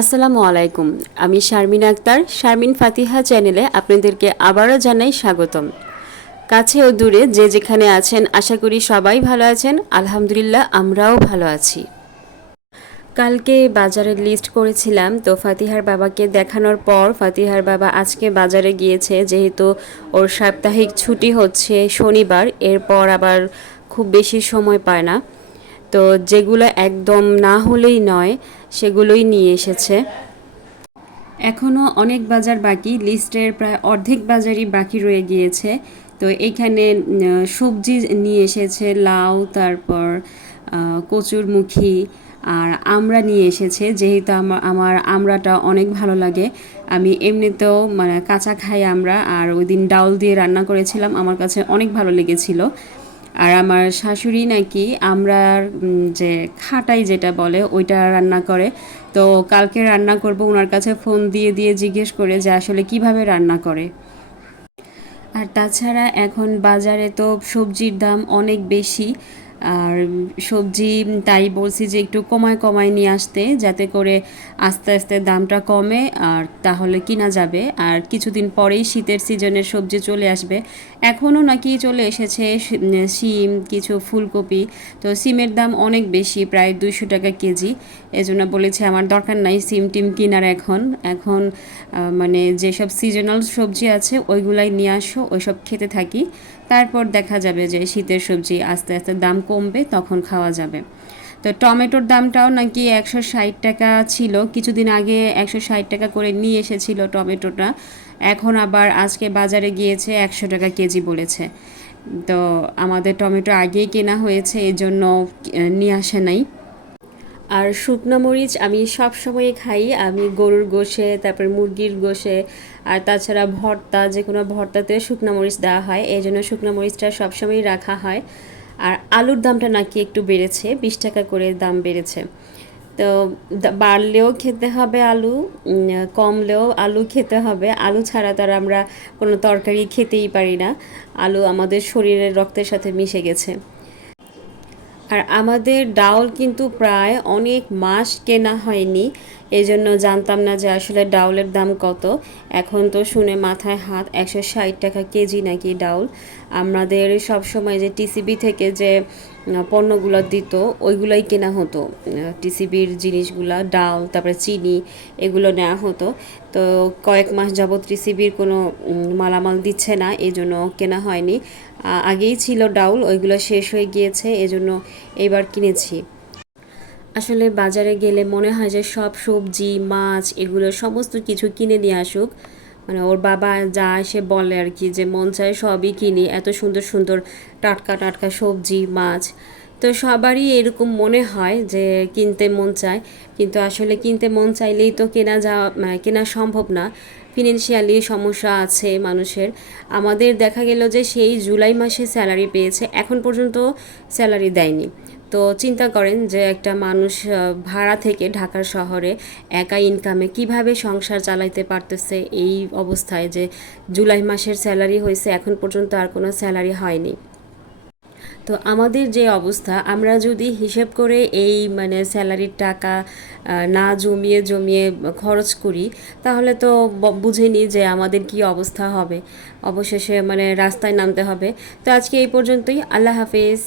আসসালামু আলাইকুম। আমি শারমিন আক্তার, শারমিন ফাতিহা চ্যানেলে আপনাদেরকে আবারও জানাই স্বাগতম। কাছে ও দূরে যে যেখানে আছেন, আশা করি সবাই ভালো আছেন। আলহামদুলিল্লাহ, আমরাও ভালো আছি। কালকে বাজারের লিস্ট করেছিলাম, তো ফাতিহার বাবাকে দেখানোর পর ফাতিহার বাবা আজকে বাজারে গিয়েছে, যেহেতু ওর সাপ্তাহিক ছুটি হচ্ছে শনিবার, এরপর আবার খুব বেশি সময় পায় না। তো যেগুলো একদম না হলেই নয় সেগুলোই নিয়ে এসেছে। এখনও অনেক বাজার বাকি লিস্টের প্রায় অর্ধেক বাজারই বাকি রয়ে গিয়েছে। তো এইখানে উম, সবজি নিয়ে এসেছে লাউ তারপর কচুরমুখী আর আমড়া নিয়ে এসেছে। যেহেতু আমার আমার আমড়াটা অনেক ভালো লাগে আমি এমনিতেও মানে কাঁচা খাই আমরা আর ওই দিন ডাউল দিয়ে রান্না করেছিলাম আমার কাছে অনেক ভালো লেগেছিল। আর আমার শাশুড়ি নাকি আমরা যে খাটাই যেটা বলে, ওইটা রান্না করে। তো কালকে রান্না করব ওনার কাছে ফোন দিয়ে দিয়ে জিজ্ঞেস করে যে আসলে কীভাবে রান্না করে। আর তাছাড়া এখন বাজারে তো সবজির দাম অনেক বেশি। আর সবজি তাই বলছি যে একটু কমায় কমায় নিয়ে আসতে, যাতে করে আস্তে আস্তে দামটা কমে আর তাহলে কিনা যাবে। আর কিছুদিন পরেই শীতের সিজনের সবজি চলে আসবে। এখনও নাকি চলে এসেছে শিম, কিছু ফুলকপি। তো সিমের দাম অনেক বেশি, প্রায় দুইশো টাকা কেজি। এজন্য বলেছে আমার দরকার নাই সিম টিম কেনার এখন। এখন মানে যেসব সিজনাল সবজি আছে ওইগুলাই নিয়ে আসো, ওইসব খেতে থাকি। তারপর দেখা যাবে যে শীতের সবজি আস্তে আস্তে দাম কমবে, তখন খাওয়া যাবে। তো টমেটোর দামটাও নাকি একশো ষাট টাকা ছিল। কিছুদিন আগে একশো ষাট টাকা করে নিয়ে এসেছিল টমেটোটা। এখন আবার আজকে বাজারে গিয়েছে একশো টাকা কেজি বলেছে। তো আমাদের টমেটো আগেই কেনা হয়েছে এই জন্য নিয়ে আসে নাই। আর শুকনো মরিচ আমি সব সময় খাই। আমি গরুর গোশে, তারপর মুরগির গোশে, আর তাছাড়া ভর্তা যে কোনো ভর্তাতে শুকনো মরিচ দেওয়া হয়। এই জন্য শুকনো মরিচটা সবসময়ই রাখা হয়। আর আলুর দামটা নাকি একটু বেড়েছে, বিশ টাকা করে দাম বেড়েছে। তো বাড়লেও খেতে হবে আলু কমলেও আলু খেতে হবে। আলু ছাড়া তো আর আমরা কোনো তরকারি খেতেই পারি না। আলু আমাদের শরীরের রক্তের সাথে মিশে গেছে। আর আমাদের ডাউল কিন্তু প্রায় অনেক মাস কেনা হয়নি। এই জন্য জানতাম না যে আসলে ডাউলের দাম কত। এখন তো শুনে মাথায় হাত একশো ষাট টাকা কেজি নাকি ডাউল। আমাদের সব সময় যে টিসিবি থেকে যে পণ্যগুলো দিত, ওইগুলোই কেনা হতো। টিসিবির জিনিসগুলা, ডাউল, তারপরে চিনি, এগুলো নেওয়া হতো। তো কয়েক মাস যাবৎ টিসিবির কোনো মালামাল দিচ্ছে না এই জন্য কেনা হয়নি। আগেই ছিল ডাউল, ওইগুলো শেষ হয়ে গিয়েছে, এজন্য এবার কিনেছি। আসলে বাজারে গেলে মনে হয় যে সব সবজি, মাছ এগুলো সমস্ত কিছু কিনে নিয়ে আসুক। মানে ওর বাবা যা এসে বলে আর কি যে মন চায় সবই কিনি, এত সুন্দর সুন্দর টাটকা টাটকা সবজি, মাছ। তো সবারই এরকম মনে হয় যে কিনতে মন চায়। কিন্তু আসলে কিনতে মন চাইলেই তো কেনা যাওয়া মানে কেনা সম্ভব না। ফিনান্সিয়ালি সমস্যা আছে মানুষের। আমাদের দেখা গেল যে সেই জুলাই মাসে স্যালারি পেয়েছে, এখন পর্যন্ত স্যালারি দেয়নি। তো চিন্তা করেন যে একটা মানুষ ভাড়া থেকে ঢাকার শহরে একা ইনকামে কীভাবে সংসার চালাইতে পারতেছে এই অবস্থায় যে জুলাই মাসের স্যালারি হয়েছে, এখন পর্যন্ত আর কোনো স্যালারি হয়নি। তো আমাদের যে অবস্থা, আমরা যদি হিসেব করে এই মানে স্যালারির টাকা না জমিয়ে জমিয়ে খরচ করি, তাহলে তো বুঝে নিই যে আমাদের কি অবস্থা হবে। অবশেষে মানে রাস্তায় নামতে হবে। তো আজকে এই পর্যন্তই। আল্লাহ হাফেজ।